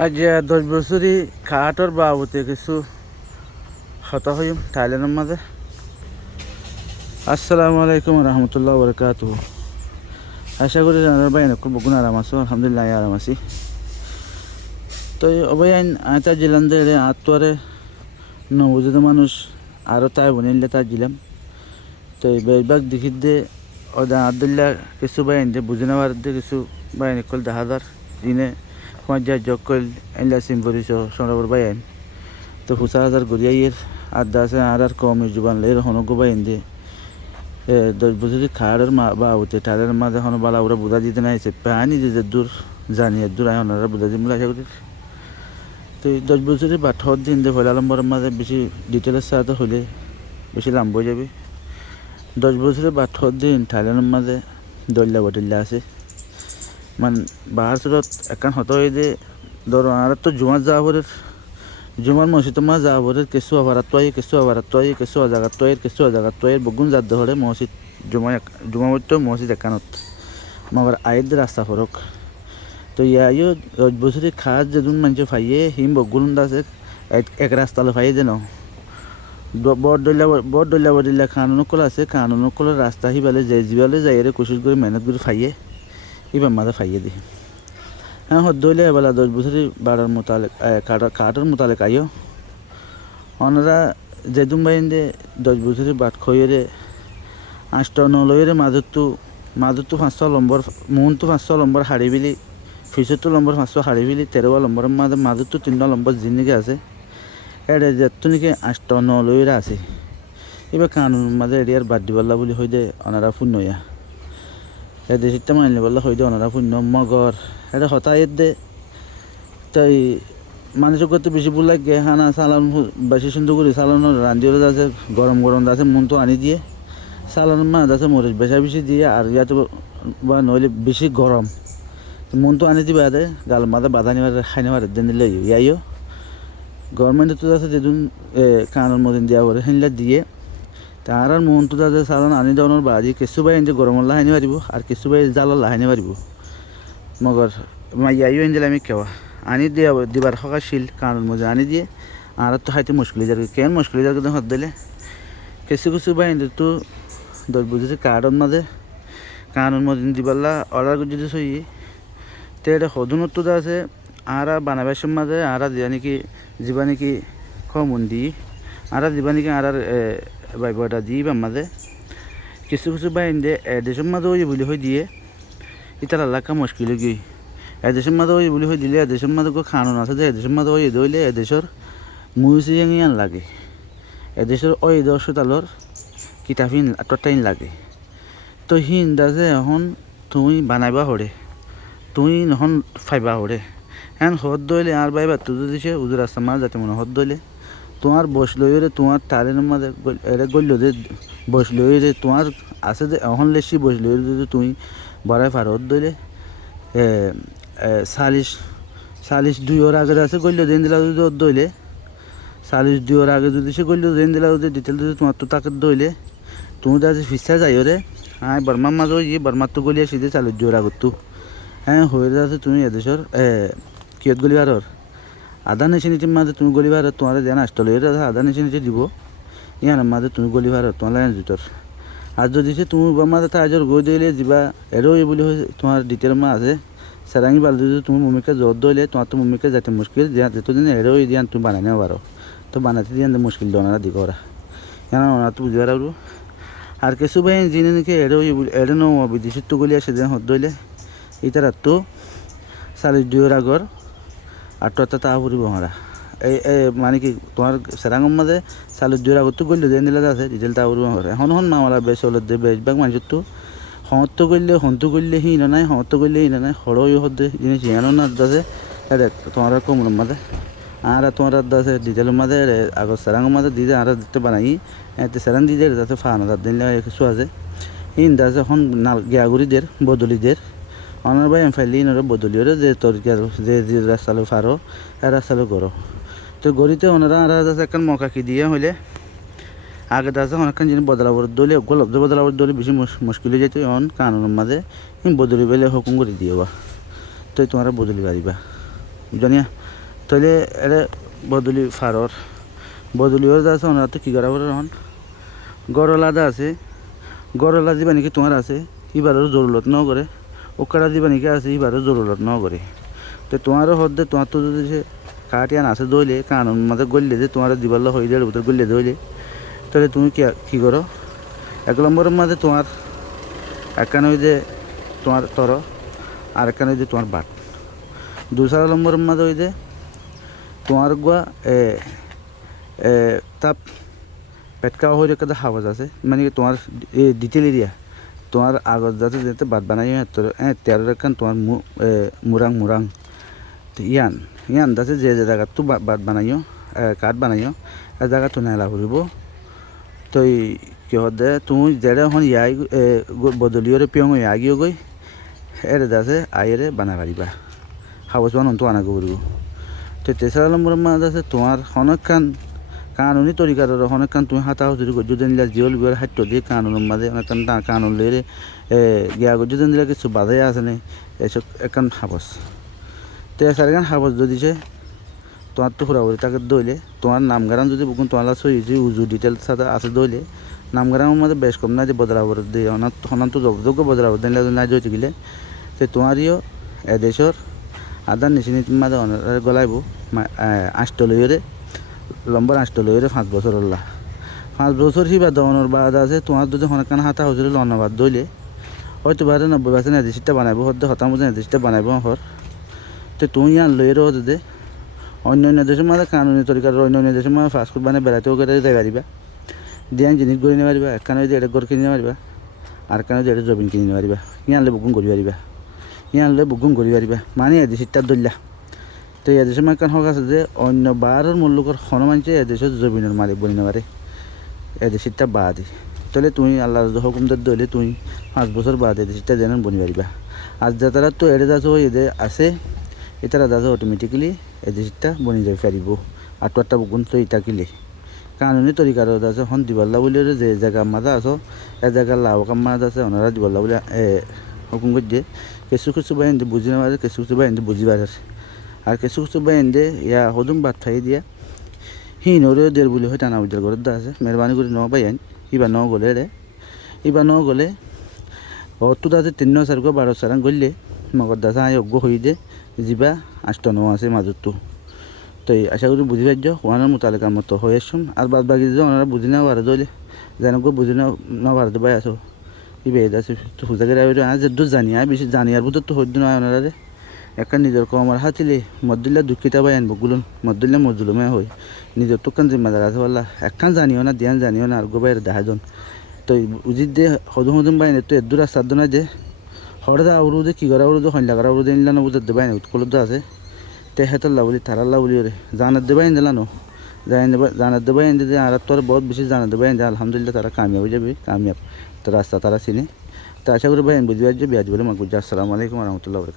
আজ 10 বছরই খাটর বাবুতে কিছু হতা হইম থাইল্যান্ডের মাঝে। আসসালামু আলাইকুম রহমতুল্লাহ বরকাতু। আশা করি রানার ভাই নকুল বগুন আরাম আছো, আলহামদুলিল্লাহ আরাম আছি। তো অবৈ আইতা জিলাম দে আত্মরে নবুঝিত মানুষ আরও তাই বনিলে তা জিলাম। তো বেশিরভাগ দেখির দে ওদা আবদুল্লাহ কিছু বাইন দে বুঝে নেওয়ার দে কিছু বাইন কল 10,000 দিনে 5,000 যোগ কল এনলা সিম্পরিস সোনাবর বাইন। তো 5,000 ঘুরিয়াইয়ের আড্ডা আছে আর কম জুবান লের হনগো বাইন দে 10 বছর খাড়ের বা হতে টারের মাঝে হন বালা ওরা বুঝা দিতে নাইছে পানি যে দূর জানি দূর আয় ওনারা বুঝা দিম আশা করি। তো 10 বছরের বা ঠর দিন দে হইলে আলম্বরের মাঝে বেশি ডিটেলের সাথে হলে বেশি লাম্ব হয়ে যাবে। 10 বছরের বা ঠর দিন থাইল্যান্ডের মাঝে দল্লা বটিল্লা আছে মানে বাহার চুরত একান হত হয়ে দে ধরো আর তো জুমার যাওয়ারের জুমার মসজিদ মা যাওয়ারের কিছু আবারাত তয় কিছু আবারাত তয় কিছু আজাগাত তয়ের কিছু আজাগাত তয়ের বগুন যাদ ধরে মসজিদ জুমা মতো মসজিদ একানত মাবার আয়ের রাস্তা ফরক। তো ইয়াইও 10 বছরের খাস যেদিন মানুষ ফাইয়ে হিম বগুন আছে এক রাস্তালে ফাইয়ে যেন বড় দল্লা কানুনকল আছে কানুনকলের রাস্তা হিবালে যাই জিবালে যাই এর কোশিশ করে মেহনত করে ফাইয়ে এবার মাঝে ফাইয়ে দিই। হ্যাঁ হদ্দইলে এবেলা 10 বছরই বাড়ার মোতালেক কাটার মোতালেক আইও ওনারা যেদুম বাইন দে 10 বছরের বাট খইয়ে আষ্ট নলইয়ের মাদুর তো 500 নম্বর মন তো 500 নম্বর হাড়ি বিলি 75 নম্বর 500 হাড়ি বিলি 13 নম্বরের মাঝে মাদুর তো 3 নম্বর জিনিকে আছে এটা যেত নাকি আষ্ট নলইয়ের আছে। এবার কানুন মাঝে এরিয়ার বাদ দিবাল্লা বলি হয়ে দে ওনারা পুণ্যয়া এ দেশিটা মানলে বললে হয়ে দে ওনারা পুণ্য মগর এটা হতায়ের দে। তাই মানুষের করতে বেশি ভুল লাগে হানা চালান বেশি সুন্দর করে চালানোর রান্ধিও আছে গরম আছে মন তো আনি দিয়ে চালানোর মাছ আছে মরিচ বেশি দিয়ে আর ইয়াতে বা নইলে বেশি গরম মন তো আনি দিবে আদে গাল মাথা বাধা নেওয়ার খাই নেওয়ার দিন দিলে ইয়াইও গভর্নমেন্টে তো আছে যেদিন কানুন মদিন দেওয়া করে সেগুলা দিয়ে তার আর মন তো আছে চালান আনি দেওয়ানোর বাজি কিছু বাই এনে গরমের লাহানি পারিব আর কিছু বাই জালার লাহানি পারিব মগর ইয়াইও এনজেল আমি কেওয়া আনি দিবার সকাশীল কারণ মজা আনি দিয়ে আর তো হাইতে মুশকিল যার কেন মুশকিল যার কিন্তু হত দিলে কিছু বাইন তো 10 বছরের কার্ডর মাঝে কারণ মদিন দিবাল্লা অর্ডার যদি সই তো এটা সদুনত্ব আছে আর বানাবার মাঝে আর দিয়া নাকি যাবা নাকি কমন দি আর দিবা নাকি আর বাইবটা দিবার মাঝে কিছু বাইন দে এদেশের মাঝে ওই বলি হয়ে দিয়ে ইতার এলাকা মুশকিল গিয়ে এদেশের মাঝে ওই বলি হয়ে দিলে এদেশের মাঝে খানুন আছে যে এদেশের মাঝে ওই দইলে এদেশের মিউজিয়াম লাগে এদেশের ওই দশতালর কিতাবিন আটটাইন লাগে। তো হিন্দা যে এখন তুমি বানাইবা হরে তুমি এখন ফাইবা হরে এখন হদ দইলে আর বাইবা তো দিছে উজুর রাস্তা মাছ যাতে মনে হদ দইলে তোমার বসলইরে তোমার তারের মাঝে এটা গল্য যে বসলইরে তোমার আছে যে এখন লেসি বসলইরে যদি তুমি বাড়াই পারো হদ দইলে 42 আগে আছে গল্য দিন দিলা যদি হদ দইলে 42 আগে যদি সে গল্য দিন দিলা যদি ডিটেল যদি তোমার তো তাকে দইলে তুমি তো আছে ফিসা যাই রে হ্যাঁ বর্মার মাঝে ওই বর্মার তো গলিয়া সিধে 42 আগে তো হ্যাঁ হয়ে যাচ্ছে তুমি এদেশের কিয়ত গলিবারর আধা নেশিনিটির মাঝে তুমি গলিবার তোমার দেন আসতে আধা নেশিনিটি দিব ইয়ার মাঝে তুমি গলিবার তোমার লাইন জুতর আর যদি সে তুমি মাঝে তাজর গই দিলে দিবা এরও এই বলি তোমার ডিটেল মা আছে সেরাঙ্গি বাল যদি তুমি মম্মিকে জোর দইলে তোমার তো মম্মিকে যাতে মুশকিল যেতদিন এরও এই দিয়ান তুমি বানাই নেওয়া পারো তো বানাতে দিয়ান মুশকিল দোনারা দিক ওরা কেন ওরা তো বুঝতে পারো। আর কিছু ভাই যিনি নাকি এড়ে নো বিদেশিত গলিয়া সেদিন হত দইলে ইতার তো 42 আগর আর তো তা ফুরিব আমরা এই মানে কি তোমার সেরাঙ্গর মাঝে 42 আগর তো গল্য দিন দিলে আছে ডিটেল তা ফুরিব আমরা এখন মামলা বেশ হলে দে বেশভাগ মানুষের তো হত করলে হন্তু করলে হি নাই হত করলে হি নাই হরই হতে জিনিস জানো না আছে এটা তোমার কমর মাঝে আর তোমার আছে ডিটেলের মাঝে আগর সেরাঙ্গর মাঝে দিয়ে আর দিতে বানাই এতে সেরাং দিয়ে যাতে ফানো তার দিন কিছু আছে হিন আছে এখন গিয়াগুড়িদের বদলিদের অনার ভাই আমি ফাইলি নরে বদলিও যে তোর যে রাস্তালো ফারো রাস্তালো করো তো গড়িতে ওনারা আর একখান মকাকি দিয়ে হইলে আগে দাসে অনেকখান জিনিস বদলাবার দলে গোলব্ধ বদলাবার দলে বেশি মুশকিল হয়ে যেত এখন কানুনের মাঝে বদলি পেলে হুকুম করে দিও বা তো তোমরা বদলি পারিবা। বুঝনিয়া তাহলে এটা বদলি ফারর বদলিও যা আছে ওনারা তো কী করা করে এখন গরলাদা আছে গরলা দিবা নাকি তোমার আছে এবারও জরুরত ন করে ওকারা দিবা নাকি আছে এবারও জরুরত ন করে তো তোমারও হদ্দে তোমার তো যদি সে কাটিয়ান আছে দইলে কানুন মাঝে গললে যে তোমার দিবার হয়ে যায় ভিতরে গললে দইলে তাহলে তুমি কী করো 1 নম্বরের মাঝে তোমার একখান ওই যে তোমার তর আর একখান ওই যে তোমার বাট 2 নম্বরের মাঝে ওই যে তোমার গুয়া তাপ পেটকা হয়ে একটা হাওয়াজ আছে মানে তোমার ডিটেল এরিয়া তোমার আগত যাতে যেতে বাদ বানাই তেরো একখান তোমার মুরাং ইয়ান ইয়ান যাতে যে জায়গা তো বাদ বানাইও কাঠ বানাইও এ জায়গা তো নেলা ফুরিব তো কি হদে তুমি যেটা এখন ইয়াই বদলিওরে পিয়ং আগিও গই এর যাতে আইরে বানা পারিবা হাওয়াজ বানান তো আনা করব তো 3 নম্বরের মাঝে আছে তোমার অনেকখান কানুনি তরিকার অনেকখান তুমি হাতা হুজুরি গজ্জু দিলা জিওল বিয়ার হাইট দিয়ে কানুনের মাঝে অনেকখান কানুন লেরে গিয়া গজ্জু দিলা কিছু বাধাই আছে না এসব একখান হাবস তো সারখান হাবস যদি সে তোমার তো ফুরাবরি তাকে দইলে তোমার নামগারান যদি বুকুন তোমার সই যে উজু ডিটেলস সাথে আছে দইলে নামগারানের মধ্যে বেশ কম না যে বদলাবর দিয়ে হনান তো যোগ্য বদলাবর দিলে না জয়তে গেলে সে তোমারও এদেশর আদার নিচিনি মাঝে গলাইব 8 লইরে লম্বা 8 লইরে 5 বছর হল্লা 5 বছর হিবা দনের বাদ আছে তোমার যদি অনেকখান হাতা হুজুরি লন্নবাদ দইলে হয়তো বারে 90% এদেশিটা বানাইব হতে হতাম এদেশিটা বানাইব হর তো তুমি ইয়ান লইরেও যদি অন্য দেশের মাঝে কানুনি তরিকার অন্য দেশের মাঝে ফাস্টফুড বানিয়ে বেড়াতেও করে দেখা দিবা দিয়ান জিনিস গড়ি নিতে পারিবা একখানে যে এটা গড় কিনে পারিবা আর কানে যে এটা জবিন কিনে পারিবা ইয়ানলে বুকুন করি পারিবা ইয়ানলে বুকুন করি পারিবা মানে এদেশিটা দইলা তো এদেশের মাঝখান হক আছে যে অন্য বারের মূল্যকর হনুমানছে এদেশের জবিনের মালিক বনি না পারে এদেশিটা বাদে তাহলে তুমি আল্লাহর হুকুমদার দইলে তুমি 5 বছর বাদ এদেশিটা যেন বনি পারিবা আর যারা তো এড়ে যাচ্ছ এদের আছে এটারা দাদা অটোমেটিক্যালি এদেশিটা বনি যাই পারিব আর তো একটা বুকুন তো এটা কিলে কানুনি তরিকার আছে হন দিবাল্লা বলে যে জায়গা মাঝে আছো এ জায়গার লাভ কাম মাঝে আছে ওনারা দিবাল্লা বলে হুকুম করছে কিছু বাইন বুঝি না পারে কিছু বাইন বুঝি পারে আর কিছু বাইন দে ইয়া হদুম বাদ খাই দিয়া নরেও দের বলে হয় টানা উজ্জ্বল করে আছে মেহরবানি করে ন বাইন ইবা ন গলে রে ইবা ন গলে অত দাদে 3 4 12 সারাং গলে মগর দাসা অজ্ঞ হয়ে দে যা 8 9 আছে মাজতো তো আশা করি বুঝি পাইছ ওনার মোতালেকার মতো হয়ে আসুন আর বাদ বাকি যে ওনারা বুঝি না পারে দলে যেন বুঝি না পারে তো বাই আসো ইবে আছে তো হুজাগের আর যে দু জানি আর বেশি জানি আর বুঝতে তো হইদ নয় ওনারা রে একটা নিজের কমার হাতিলে মদ্দুল্লা দুঃখিতা বাই আনবো গুলুন মদ্দুল্লা মজলুমে হয় নিজের তোকান জিম্মাদার আছে বললা একখান জানিও না ধ্যান জানিও না আর গো বাইরে দেখাজন তো উজিত দে হদুম বাইনে তো এদুর রাস্তার দোনা যে হরদা আউরুদে কি করা আউরুদে হইলা করা আউরুদে নিলানো বুঝতে দে বাইনে উৎকলব্ধ আছে তে হেতল্লা বলি তারাল্লা বলি রে জানার দে বাইন দিলানো জানার দে বাইন দিতে আর তোর বহুত বেশি জানার দে বাইন আলহামদুলিল্লাহ তারা কামিয়াব হয়ে যাবে কামিয়াব তো রাস্তা তারা চিনে তো আশা করি বাইন বুঝবে বিয়াজ বলে মাকুজ আসসালামু আলাইকুম রহমতুল্লাহ বরকাত